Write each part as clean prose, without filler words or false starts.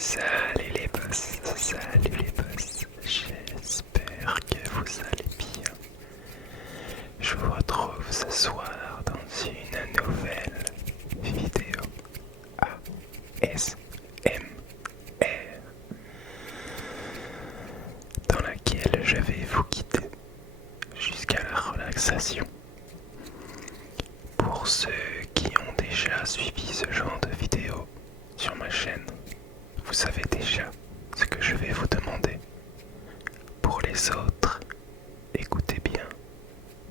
Salut les boss, salut les boss, j'espère que vous allez bien. Je vous retrouve ce soir dans une nouvelle vidéo ASMR dans laquelle je vais vous guider jusqu'à la relaxation. Pour ceux qui ont déjà suivi ce genre de vidéo sur ma chaîne, vous savez déjà ce que je vais vous demander. Pour les autres, écoutez bien,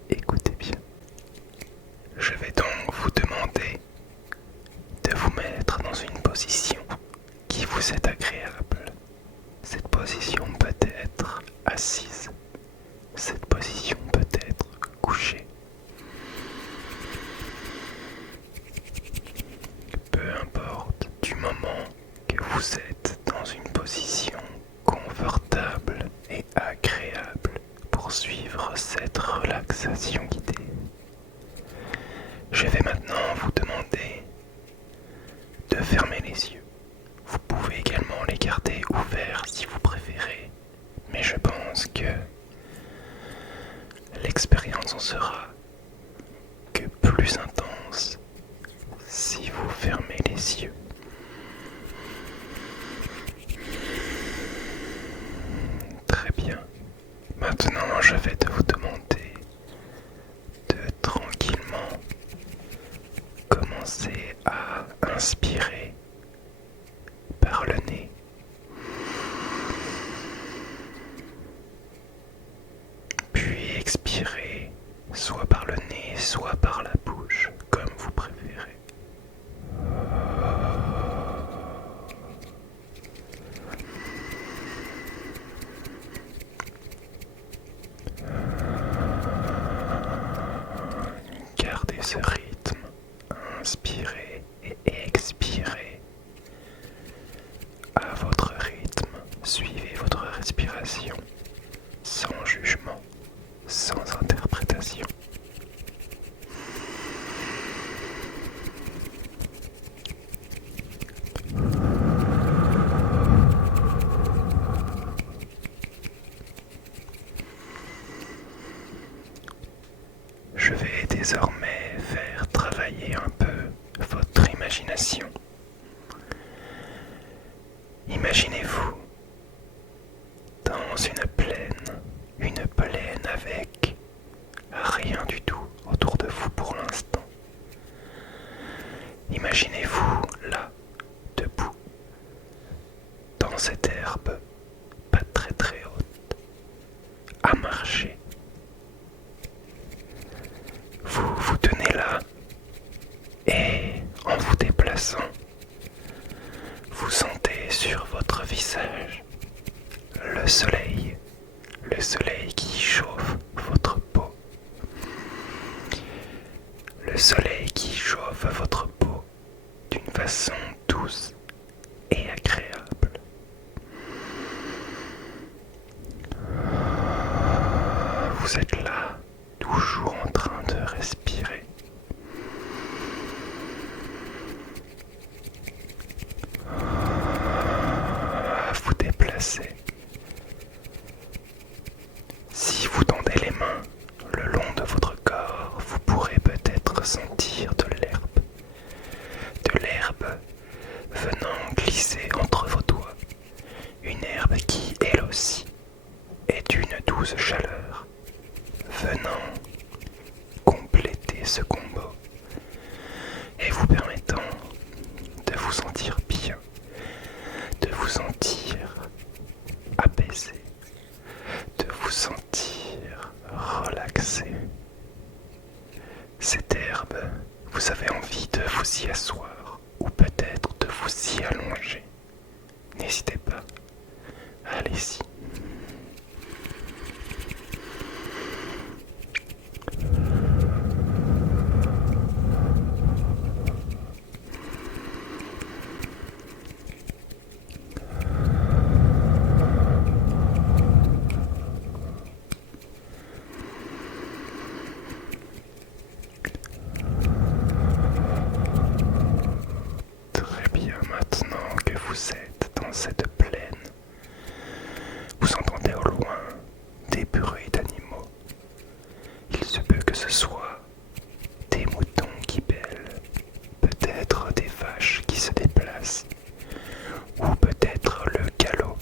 écoutez bien. Je vais donc vous demander de vous mettre dans une position qui vous est agréable. Cette position peut être assise, cette position peut être couchée. Peu importe du moment que vous êtes dans une position confortable et agréable pour suivre cette relaxation guidée. Je vais maintenant vous demander de fermer les yeux. Vous pouvez également les garder ouverts si vous préférez, mais je pense que l'expérience en sera que plus intense si vous fermez les yeux. Très bien. Maintenant, je vais vous demander de tranquillement commencer à inspirer par le nez. Puis expirer soit par le nez, soit par la bouche, comme vous préférez. Gardez ce rythme, inspirez et expirez à votre rythme. Suivez votre respiration sans jugement, sans interprétation. Je vais désormais faire travailler un peu votre imagination. Imaginez-vous dans une plaine avec rien du tout autour de vous pour l'instant. Imaginez-vous là, debout, dans cette herbe pas très très haute, à marcher. Vous vous tenez là et en vous déplaçant, vous sentez sur votre visage le soleil qui chauffe votre peau, le soleil qui chauffe votre peau d'une façon douce et agréable. Vous êtes là, toujours en train de respirer. Vous déplacez. Si vous tendez les mains le long de votre corps, vous pourrez peut-être sentir de l'herbe venant glisser entre vos doigts, une herbe qui, elle aussi, est d'une douce chaleur, venant cette plaine. Vous entendez au loin des bruits d'animaux. Il se peut que ce soit des moutons qui bêlent, peut-être des vaches qui se déplacent, ou peut-être le galop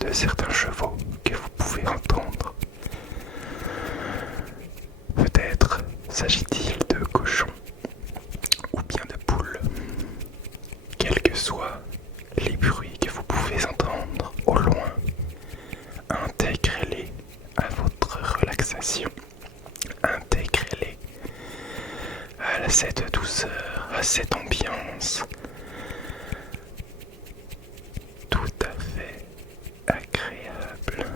de certains chevaux que vous pouvez entendre. Peut-être s'agit-il de cochons ou bien de poules. Quels que soient les bruits que vous pouvez entendre au loin, intégrez-les à votre relaxation. Intégrez-les à cette douceur, à cette ambiance tout à fait agréable.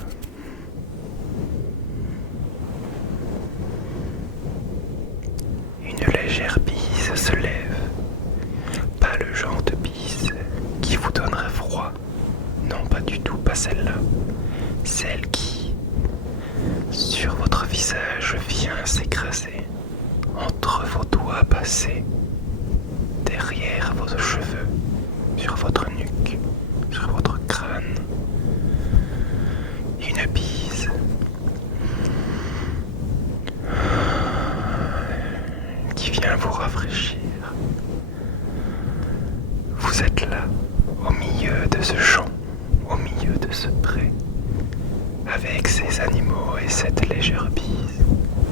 Une légère bise se lève, pas le genre de bise qui vous donnerait froid, non pas du tout, pas celle-là, celle qui, sur votre visage, vient s'écraser, entre vos doigts passés, derrière vos cheveux, sur votre nuque, sur votre crâne. Une bise qui vient vous rafraîchir. Vous êtes là, au milieu de ce champ, au milieu de ce pré, avec ces animaux et cette légère bise,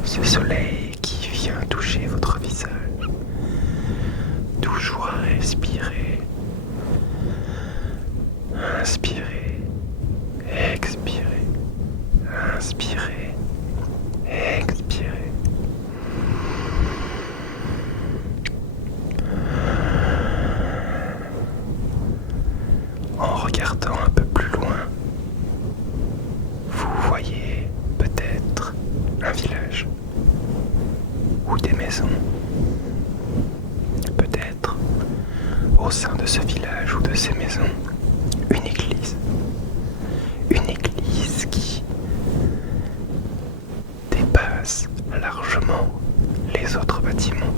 ce soleil qui vient toucher votre visage. Toujours à respirer. Inspirez, expirez, inspirez, expirez. En regardant un peu plus loin, vous voyez peut-être un village ou des maisons. Peut-être au sein de ce village ou de ces maisons, une église. Une église qui dépasse largement les autres bâtiments.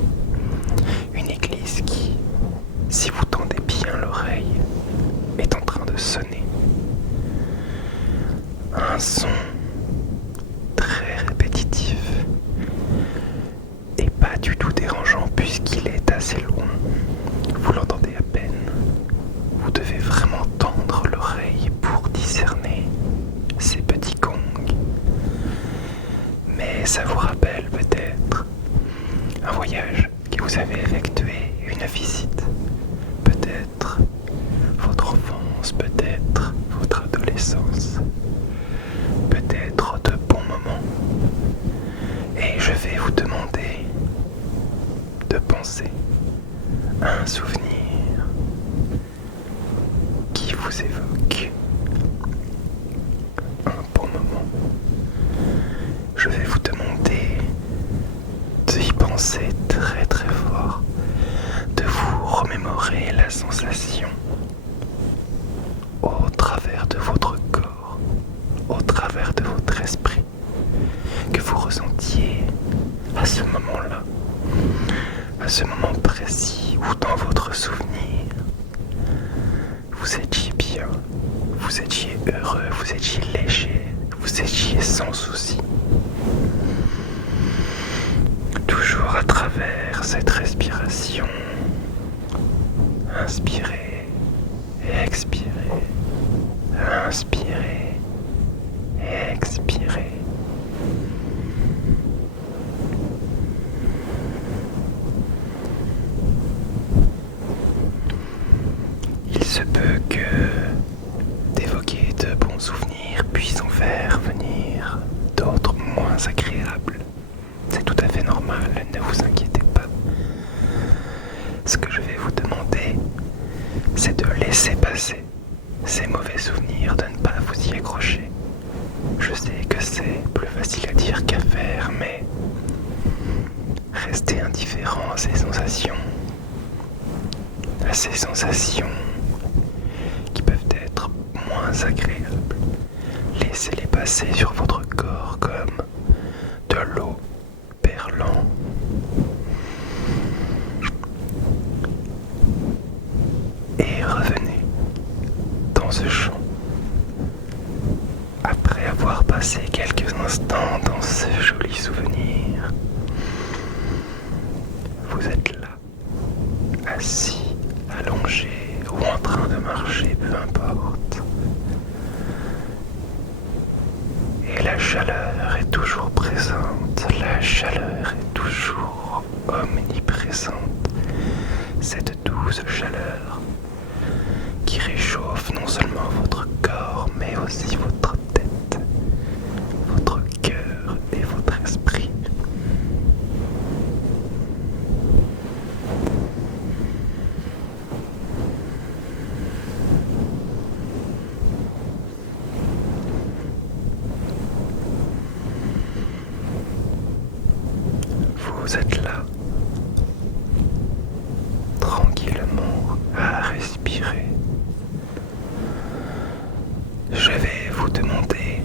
Une église qui, si vous tendez bien l'oreille, est en train de sonner. Un son très répétitif et pas du tout dérangeant puisqu'il est assez loin. Vous l'entendez à peine. Vous devez vraiment tendre l'oreille pour discerner ces petits gongs. Mais ça vous rappelle peut-être un voyage que vous avez effectué, une visite, peut-être votre enfance, peut-être votre adolescence, peut-être de bons moments. Et je vais vous demander de penser à un souvenir qui vous évoque un bon moment. Je vais vous demander d'y penser très très fort, de vous remémorer la sensation au travers de votre corps, au travers de votre esprit, que vous ressentiez à ce moment-là, à ce moment précis où dans votre souvenir, vous étiez bien, vous étiez heureux, vous étiez léger, vous étiez sans souci. Toujours à travers cette respiration, inspirez, expirez, inspirez, expirez. Il se peut que d'évoquer de bons souvenirs puisse en faire venir d'autres moins agréables. C'est tout à fait normal, ne vous inquiétez pas. Ce que je vais vous demander, c'est de laisser passer ces mauvais souvenirs, de ne pas vous y accrocher. Je sais que c'est plus facile à dire qu'à faire, mais restez indifférent à ces sensations qui peuvent être moins agréables. Laissez-les passer sur votre corps comme de l'eau perlant. Et revenez passer quelques instants dans ce joli souvenir. Vous êtes là, assis, allongé ou en train de marcher, peu importe. Et la chaleur est toujours présente, la chaleur est toujours omniprésente. Cette douce chaleur qui réchauffe non seulement votre corps, mais aussi votre tête, votre cœur et votre esprit. Vous êtes là, tranquillement, à respirer. Je vais vous demander,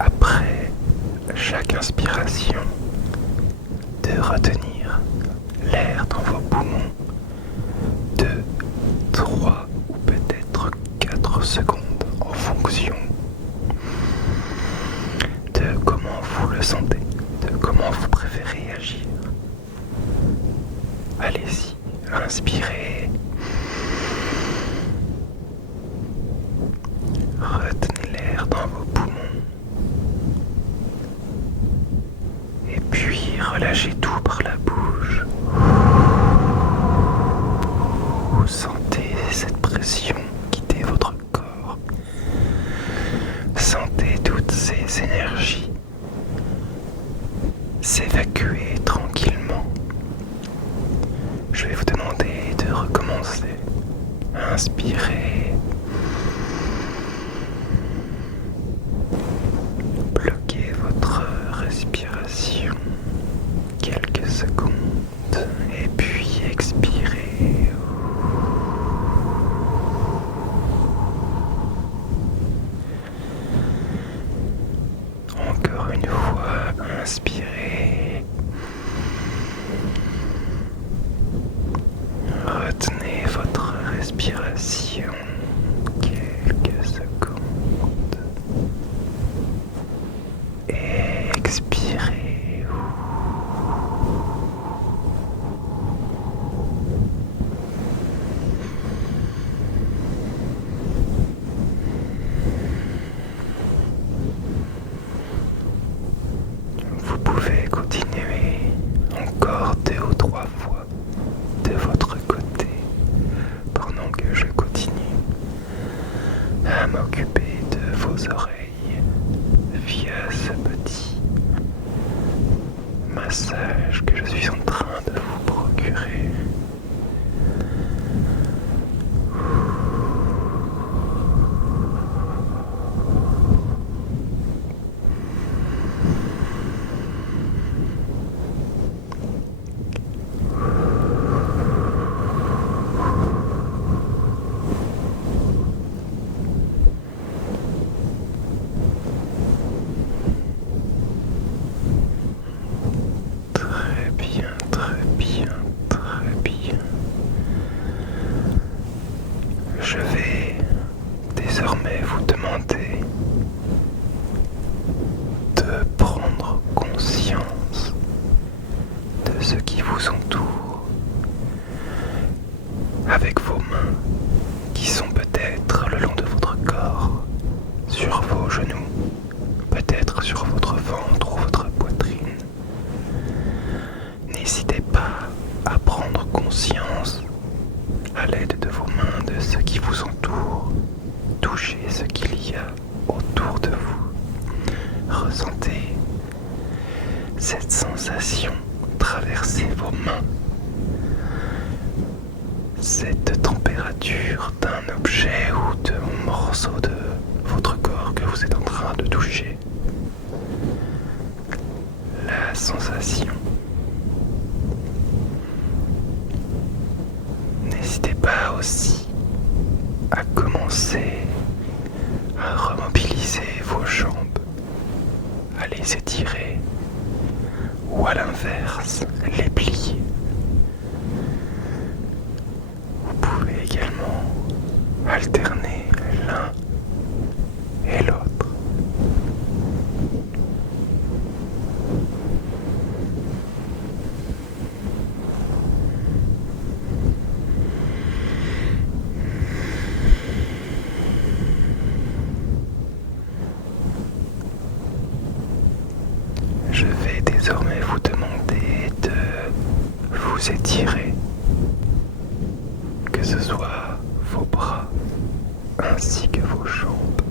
après chaque inspiration, de retenir l'air dans vos poumons 2, 3 ou peut-être 4 secondes en fonction de comment vous le sentez, de comment vous préférez agir. Allez-y, inspirez. Retenez l'air dans vos poumons. Et puis relâchez tout par la bouche. Vous sentez cette pression quitter votre corps. Sentez toutes ces énergies s'évacuer tranquillement. Je vais vous demander de recommencer. Inspirez. Bloquez votre respiration quelques secondes et puis expirez. Encore une fois, inspirez. Retenez votre respiration quelques secondes et expirez. Vous pouvez continuer encore 2 ou 3 fois de votre côté pendant que je continue à m'occuper de vos oreilles via ce petit massage que je suis en train de vous procurer. Très bien, très bien, très bien. Je vais désormais vous demander de prendre conscience de ce qui vous entoure avec vos mains qui sont peut-être le long de votre corps, sur vos genoux, peut-être sur votre ventre ou votre poitrine. N'hésitez pas à prendre conscience à l'aide de vos mains de ce qui vous entoure. Touchez ce qu'il y a autour de vous. Ressentez cette sensation traverser vos mains. Cette température d'un objet ou d'un morceau de votre corps que vous êtes en train de toucher. La sensation. N'hésitez pas aussi à commencer à remobiliser vos jambes, à les étirer ou à l'inverse, les plier. Vous pouvez également alterner l'un et l'autre. que ce soit vos bras ainsi que vos jambes.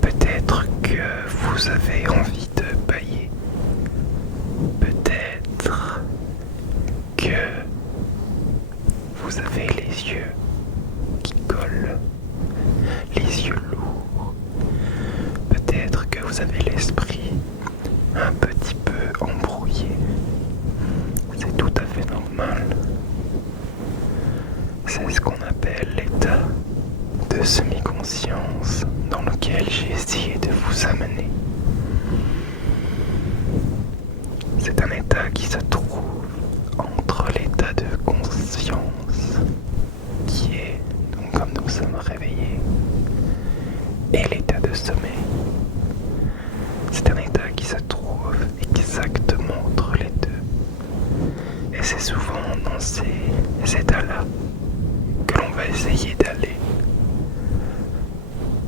Peut-être que vous avez envie de bâiller. Peut-être que vous avez les yeux qui collent, les yeux lourds. Peut-être que vous avez l'esprit un petit peu embrouillé. C'est tout à fait normal. C'est ce qu'on appelle l'état de semi-conscience dans lequel j'ai essayé de vous amener. C'est un état qui se trouve entre l'état de conscience, qui est, donc comme nous sommes réveillés, et l'état de sommeil. C'est un état qui se trouve exactement entre les deux. Et c'est souvent dans ces états-là que l'on va essayer d'aller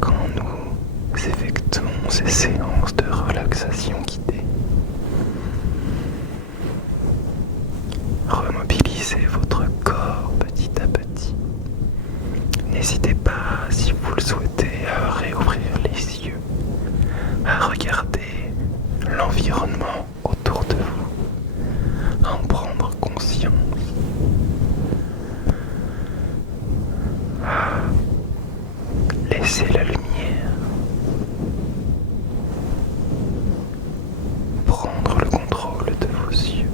quand nous effectuons ces séances de relaxation guidée. Remobilisez votre corps petit à petit. N'hésitez pas, si vous le souhaitez, à réouvrir les yeux, à regarder l'environnement autour de vous, à en prendre conscience. Laissez la lumière prendre le contrôle de vos yeux.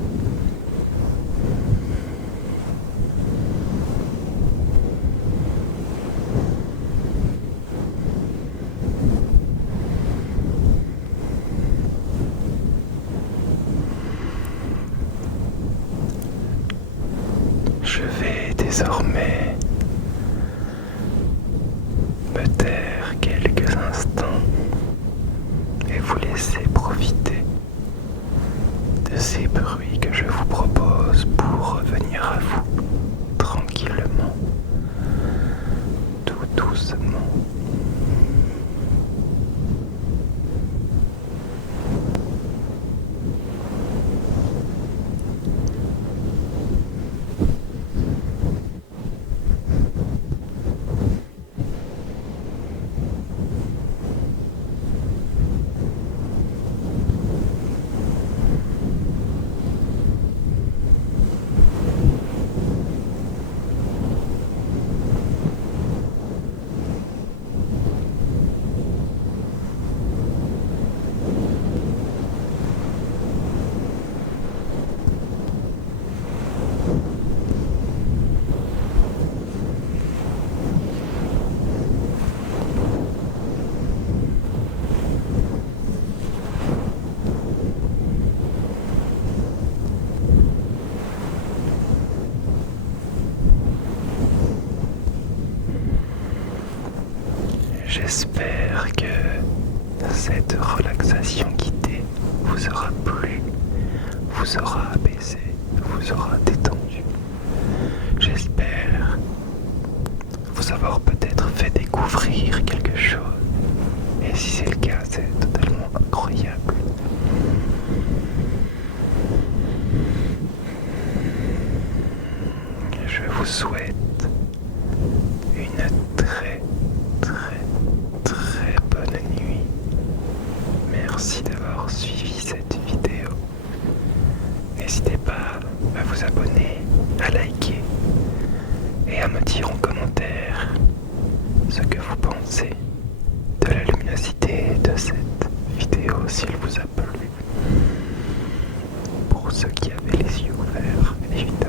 Je vais désormais me taire quelques instants et vous laisser profiter de ces bruits que je vous propose pour revenir à vous tranquillement, tout doucement. J'espère que cette relaxation guidée vous aura plu, vous aura apaisé, vous aura détendu. J'espère vous avoir peut-être fait découvrir quelque chose. Et si c'est le cas, c'est totalement incroyable. Je vous souhaite une très bonne nuit. Merci d'avoir suivi cette vidéo. N'hésitez pas à vous abonner, à liker et à me dire en commentaire ce que vous pensez de la luminosité de cette vidéo s'il vous a plu. Pour ceux qui avaient les yeux ouverts, évidemment.